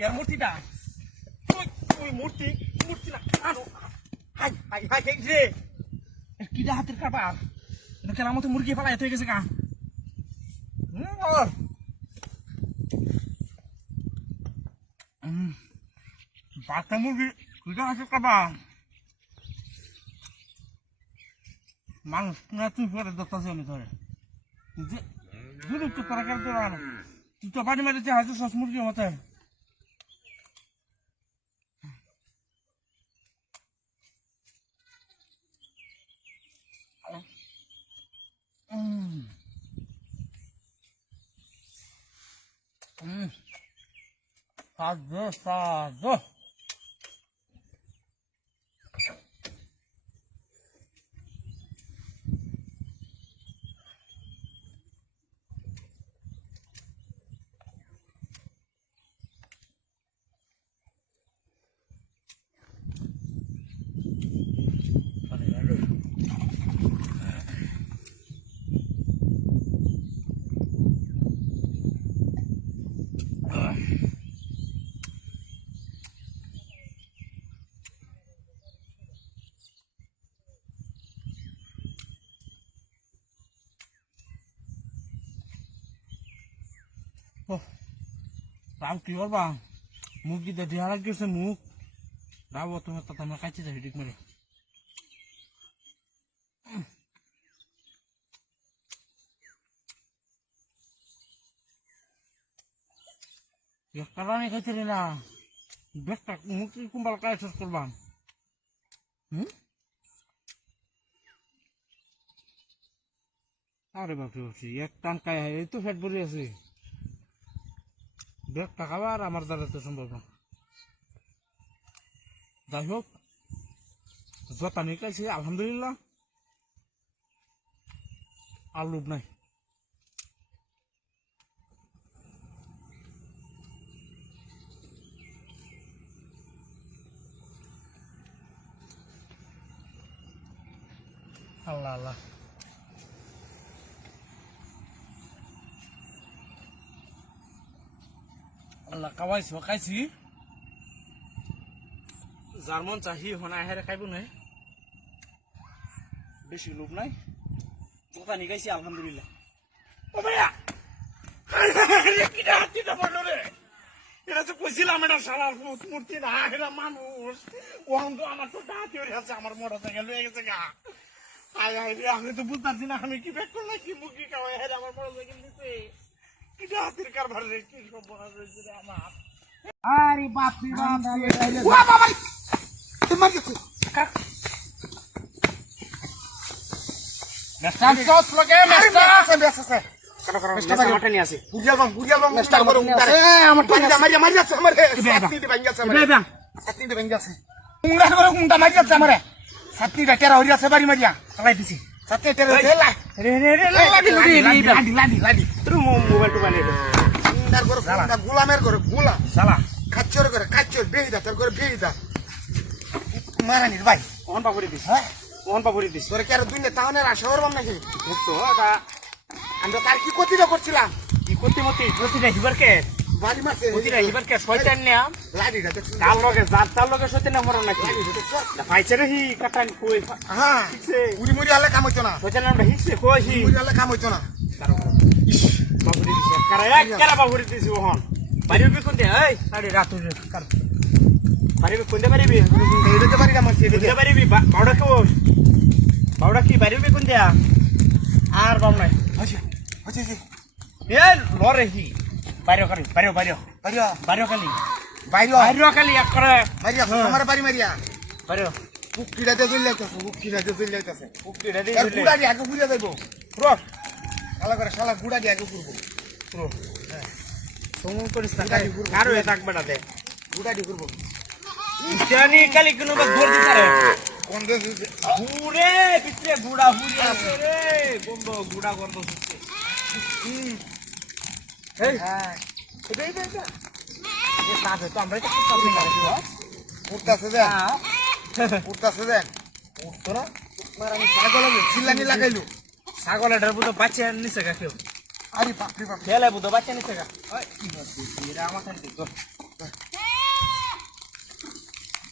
কের মূর্তিটা ওই মূর্তি মূর্তি না আনো হাই হাই হাই হাই রে কিডা হাতের কারবার এটা কেন মতো মুরগি ফালা এত হয়ে গেছে কা বাচ্চা মুরগি কিডা হাতের কারবার মানুষ না তুই ফেরে দত্তাছে আমি ধরে যে দুটো তো তোরা কেন তোরা আনো তুই তো বাড়ি মারিতে হাজার সস মুরগি মতো Sado, sado. Tahu keluar bang, mungkin dari halak itu semua. Tahu tuh tetangga kacir dari hidup mereka. Ya kalau ni kacir ni lah, besar mungkin kumpul kacir korban. Ada bapak sih, ya tangkai itu fat beri sih. ব্যাগ টাকাবা আর আমার দ্বারা তো সম্ভব না যাই হোক যত আমি খাইছি আলহামদুলিল্লাহ আর লোভ নাই আল্লাহ আল্লাহ Allah kawai so kaisi Zarmon chahi hona here khaibu nai beshi lob nai jota ni kaisi alhamdulillah o bhaiya kida hati da bolo re era to কইছিলাম এটা সারা মূর্তি না এরা মানুষ ওহন তো আমার তো দাঁত হয়ে আছে আমার মোড়া থেকে লয়ে গেছে গা আয় আয় রে আমি তো বুঝতাছি না আমি কি ব্যাক করলাম কি মুখি খাওয়াই হেরে আমার মোড়া থেকে নিছে আরে বাপ রে বাপ ওয়া বাবা তোমার কি মেস্টার সস লগে মেস্টার আছে মেস্টার মাঠে নিয়ে আসি বুঝিয়াল বাম মেস্টার করে উঠারে আমার মারি যাচ্ছে আমারে সাতনি ভাঙ যাচ্ছে আমারে সাতনি ভাঙ যাচ্ছে উংরা করে উংটা মারি যাচ্ছে আমারে সাতনি টেরা হরি আছে বাড়ি মারিয়া চালাই দিছি সাতনি টেরা লা রে লাডি তুই মোবাইল টু বানিয়ে দে তার করে গোলামের করে গোলাম শালা খাচ্চর করে খাচ্চর বেহিদা তার করে বেহিদা মারানির ভাই ওহন পাপুরি দিস হ্যাঁ ওহন পাপুরি দিস তোরে কি আর দুনিয়া তাহনের আশা করবাম নাকি বুঝছো এটা আমরা তার কি ক্ষতিটা করছিলাম কি করতে মতে প্রতিটা হিবারকে বাড়ি মারছে প্রতিটা হিবারকে শয়তান নে লাডিটা দেখছিস তার লগে তার লগে শয়তান না মরন নাকি পাইছে রে হি কাটান কই হ্যাঁ উড়ি মুড়ি হলে কাম হইতো না শয়তান আমরা হিসে কই হি মুড়ি হলে কাম হইতো না ইস বাপুরি দিস কারা বাপুরি দিস ওহন বাড়িবি কোনতে এই আরে রাত হইছে কার বাড়িবি কোনতে বাড়িবি এইটাতে বাড়ি না মারছি কোনতে বাড়িবি বাউডা কেও বাউডা কি বাড়িবি কোনতে আর বাম নাই হচ্ছে এ লরে হি বাইরে করি বাইরে বাইরে বাড়িয়া বাইরে খালি বাইরে বাইরে খালি এক করে মারিয়া আমার বাড়ি মারিয়া বাইরে কুকিরাতে চলে যাইতাছে কুকিরাতে চলে যাইতাছে উকিরা দি আর গুড়া দিয়ে আগে বুঝা যাইবো পুরো শালা করে শালা গুড়া দিয়ে আগে করবো পুরো তুমি করিস না কারো এ থাকবে না দে গুড়া দিয়ে করবো জানি খালি কোনো বা গোল দিতে রে কোন দেশ পুরে ভিতরে গুড়া হুড়ি আছে রে বন্ধ গুড়া গন্ধ হচ্ছে এই হ্যাঁ এই এ সাথে তো আমরা এটা করতে পারি না উঠতাছে দেখ উঠতাছে দেখ উঠতো না তোমার আমি ছাগল চিল্লানি লাগাইলু ছাগল এটার বুতো বাচ্চা নিছে গা কেউ আরে বাপ রে বাপ খেলে বুতো বাচ্চা নিছে গা কি হচ্ছে এরা আমার সাথে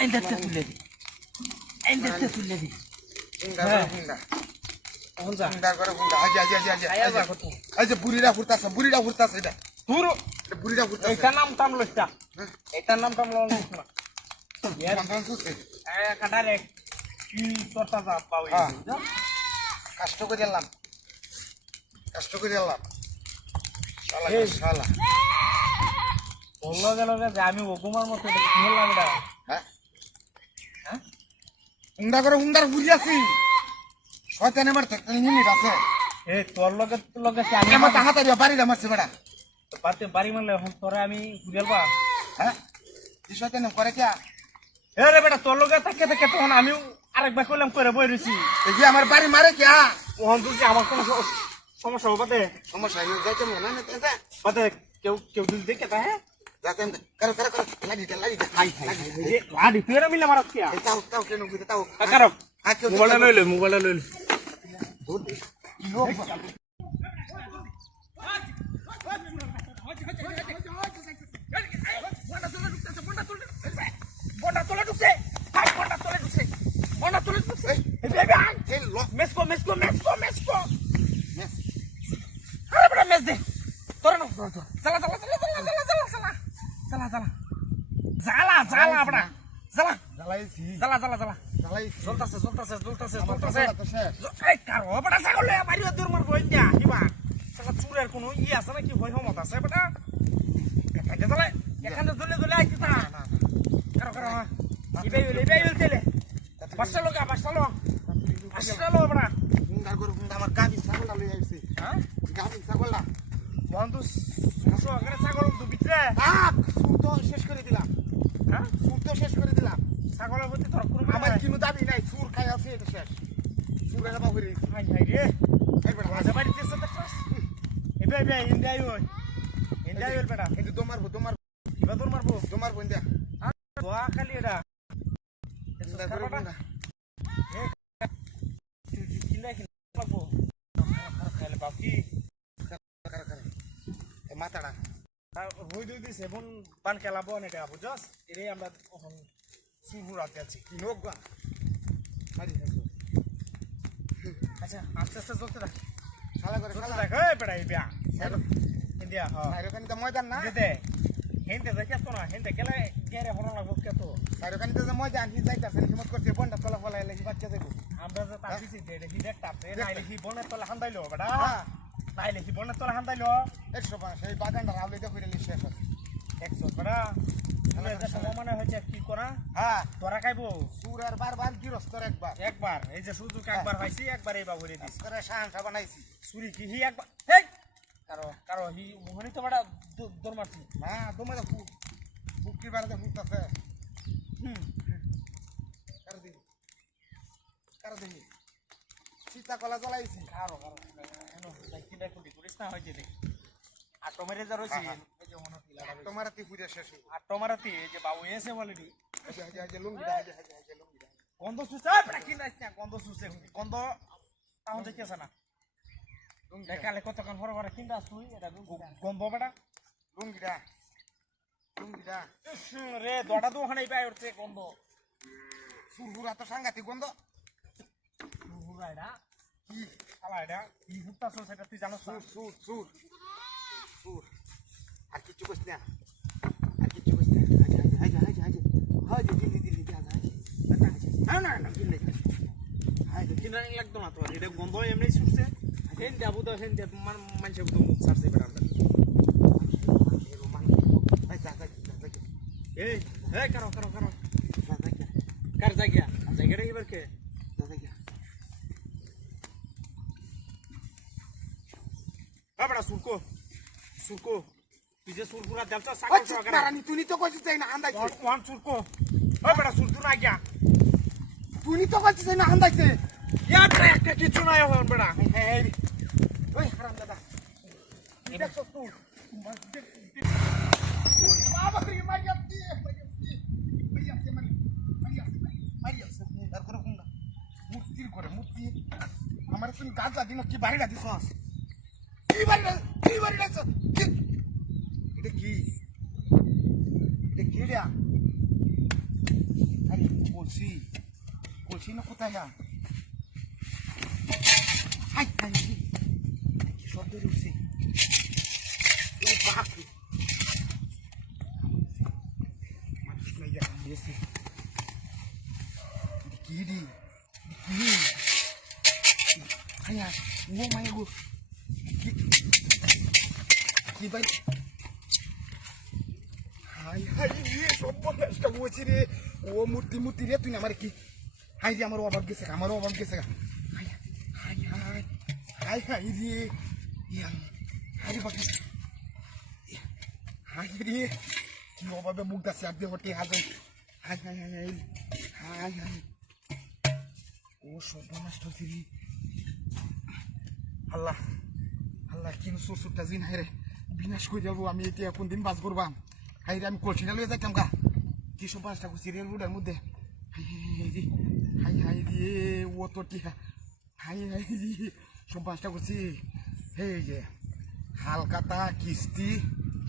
এই দেখতে তুলে দি এই দেখতে তুলে দি হুন্ডা করে হুন্ডা এখন যা হুন্ডা করে হুন্ডা আজ আয়া যা কত এই যে বুড়িটা ফুরতাছে এটা দূর বুড়িটা ফুরতাছে এটা নাম টাম লইতা এটা নাম টাম লইছ না ইয়ার বন্ধন সুসে কাটারে কি করতা যা পাও হ্যাঁ। কষ্ট করে এলাম শালা এই। শালা বললো গেল যে আমি ওকুমার মতো খেল লাগডা হ্যাঁ হ্যাঁ হুন্ডা করে হুন্ডার বুঝিয়াছি শয়তানে মারতে একটা মিনিট আছে এই তোর লগে আমি আমার তাহাতারি বাড়িটা মারছে বেড়া পাতে বাড়ি মারলে এখন তোরে আমি বুঝালবা হ্যাঁ কি শয়তানে করে কে এ রে বেটা তোর লগে থাকে থাকে তখন আমিও আরেকবার কইলাম করে বই রইছি এই যে আমার বাড়ি মারে কে ওহন তুই আমার কোনো সমস্যা হবে সমস্যা হয়ে যাইতে মনে না না বাদে কেউ দিল দেখে তা হ্যাঁ যাতে করো লাগিটা হাই লাডি ফেরা মিলে মারাত কি তাও কেন বুঝতে তাও কারো হ্যাঁ কেউ মোবাইলটা লইলে লোক বন্ডা তোলে ঢুকছে হাই বন্ডা তোলে ঢুকছে এই বেবি আই এই লোক মেসকো আরে বড় মেস দে তোর না চালা বড়া জ্বালাইছি জ্বালাইছি জ্বলতাছে তো শেষ এই কারো বড়া ছাগলে মারিও দূর মার কই দিয়া হিবা সালা চুরের কোনো আছে নাকি হয় হমত আছে বড়া কাটা জ্বালা এখানে জ্বলে আইছি তা কারো ইবাইল তেলে বাসলো বড়া হুন্ডা করে হুন্ডা আমার গাবিন ছাগলটা লই আইছি হ্যাঁ গাবিন ছাগলটা বন্ধু সুসো করে ছাগল তো ভিতরে সুর তো শেষ করে দিলাম হ্যাঁ ছাগলের প্রতি তোর কোনো আমার কোনো দাবি নাই সুর খাই আছে এটা শেষ সুরের বাবা করে হাই রে এইবার আজে বাড়ি তেছে দেখছস এবে ইন্ডিয়াই বেটা কিন্তু তোমার কিবা দূর মারবো ইন্ডিয়া দোয়া খালি এটা হুন্ডা করে হুন্ডা লাগবো খাইলে বাকি এই মাথাটা হই দিছে বোন পান খেলাবো না এটা বুঝছস এরে আমরা এখন সুরু রাতে আছি কি নোক গা মারি আচ্ছা আস্তে জ্বলতে থাক শালা করে শালা দেখ এই বেটা এই বিয়া ইন্ডিয়া হ্যাঁ সাইরকানিতে ময়দান না দে হেনতে দেখাস তো না হেনতে গেলে গেরে হরণ লাগবো কে তো সাইরকানিতে যে ময়দান হি যাইতাছে হিমত করছে বন্ডা তলা ফলাইলে হি বাচ্চা যাইবো আমরা যে তাকিছি যে হি দেখতা নাইলে হি বনের তলে হান্দাইলো বেটা হ্যাঁ নাইলে হি বনের তলে হান্দাইলো 105 সেই বাগানটা রাবলে দেখো রে শেষ আছে 100 বেটা তাহলে এটা সময় মনে হচ্ছে কি করা হ্যাঁ তোরা খাইবো সুর আর বারবার গিরস্তর একবার এই যে সুযোগ একবার পাইছি একবার এই বাবুরে দিছি করে শাহানটা বানাইছি চুরি কি হি একবার হেই কারো হি মোহনি তো বেটা দৌড় মারছি না তোমার বুকি বাড়াতে ফুটতাছে কারো দিই সীতা কলা জ্বলাইছি কারো কি দেখো করিস না হইছে দেখি আর টমেরে যা রইছি এই যে মনে ফিলা তোমার তি পুজো শেষ হইব আর টমারাতি এই যে বাবু এসে বলেনি হাজে লুঙ্গিটা হাজে লুঙ্গিটা গন্ধ সুসে বেটা কি নাইছ না গন্ধ সুসে গন্ধ তাহলে দেখি আছে না দেখালে কতক্ষণ হরে কিনতে তুই এটা গন্ধ বেটা লুঙ্গিটা রে দড়া তো ওখানে পাই উঠছে গন্ধ সুরপুরা তো সাংঘাতিক গন্ধ এটা কি শালা এটা কি হুটতাছ সেটা তুই জানো সুর আর কিছু কইছ না হাজে দিল্লি না দিল্লি কিনা লাগতো না তো এটা গন্ধ এমনি ছুটছে হেন দেবো তো হেন দেব মানুষের তো মুখ ছাড়ছে বেটা এই এই কারো কার জায়গাটা এবার কে বেটা সুরকো তুই যে সুরকুরা দেবছ সাকল সহকারে তুই তো কইছিস না হান্দাইছে ওয়ান সুরকো বেটা সুরকু না গিয়া তুই তো কইছিস না হান্দাইছে ইয়া বেটা একটা কিছু নাই হন বেটা ওই হারাম দাদা এটা সব তুই বাবা রে মারিয়াছি মুক্তি করে মুক্তি আমার তুমি গাঁজা দিন কি বাড়িটা দিছস কি বাড়িটা এটা কি রে কলসি কলসি না কোথায় হ্যাঁ হাই হাই কি শব্দ উঠছে এই বাপরে মানুষ নাই দেখা দিয়েছে কি দি কি হাই হাই ও মাই গো কি ভাই হাই হাই রে সব নষ্ট হয়েছে রে ও মূর্তি মূর্তি রে তুই আমার কি হাই রে আমার অভাব গেছে আমারও অভাব গেছে হাই হাই হাই হাই হাই রে হাই রে বাকি হাই রে কি অভাবে মুখ দাসে আর দিয়ে হটে হাজার হাই হাই হাই হাই হাই হাই ও সব নষ্ট হয়েছে রে আল্লাহ আল্লাহ কিন সুরসুরটা জিন হাই রে বিনাশ করে যাবো আমি এটা কোন দিন বাস করবাম হাই রে আমি কলসিটা লয়ে যাইতাম গা কি সব বাসটা করছি রেল রোডের মধ্যে হাই রে হাই হাই রে ও তো টিহা হাই হাই রে সব বাসটা করছি এই যে হালকাতা কিস্তি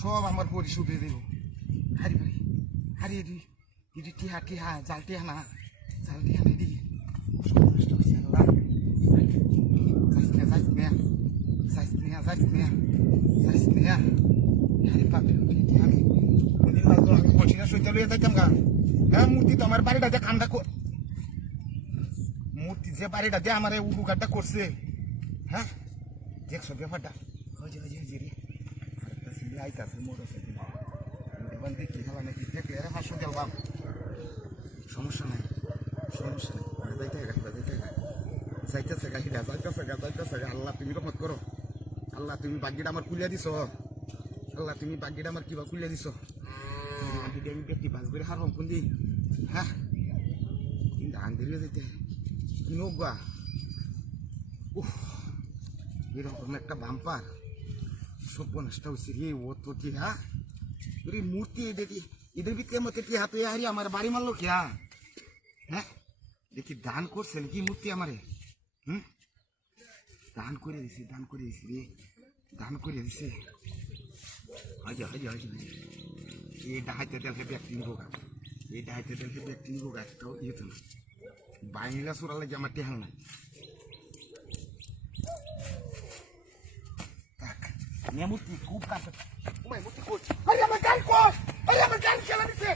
সব আমার পরিশোধ হয়ে দেব হারি ভাই হারি রে এটি টিহা টিহা জাল টিহা না জাল টিহা নাই দি সব বাসটা করছি আল্লাহ যাইস না আমি কলসিটা সইতে লইয়া যাইতাম গা হ্যাঁ মূর্তি তো আমার বাড়িটা দিয়ে কান্দা মূর্তি যে বাড়িটা দিয়ে আমার উপকারটা করছে হ্যাঁ দেখছো ব্যাপারটা হয়ে রে আইতাছে মোটর দেখি খেলা নাকি দেখলে হাসো গেলাম সমস্যা নাই যাইতেছে গাড়িটা যাইতেছে আল্লাহ তুমি রহমত করো আল্লাহ তুমি বাগ্যিটা আমার খুলিয়া দিছ আল্লাহ তুমি বাগ্যিটা আমার কিবা খুলিয়া দিছ আমি ব্যক্তি বাস করে হারবাম কোন দিন হ্যাঁ কিন্তু আন বেরিয়ে যেতে কিনবা এরকম একটা বাম্পার সব নষ্ট হয়েছে রে ও তো কি হ্যাঁ মূর্তি দেখি এদের ভিতরে মতো কি হাতে হারি আমার বাড়ি মারলো কি হ্যাঁ দেখি দান করছে নাকি মূর্তি আমারে দান করে দিছে রে দান করে দিছে এই ডাহাইতে দেখে ব্যক্তি নিবোগা একটাও ইয়ে তো না বাইলা সুরালে যে আমার টেহাল নাই মূর্তি খুব কাছে মূর্তি করছে আমার গাড়ি কর আমার গাড়ি খেলা দিচ্ছে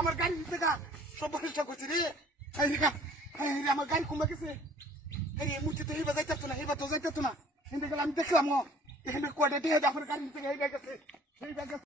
আমার গাড়ি দিচ্ছে গা সব চেষ্টা করছে রে আমার গাড়ি কমে গেছে মূর্তি তো হেবা যাইতে না হেবা তো যাইতে না আমি দেখলাম এখানে কয়টা আমার গাড়ি নিতে গেছে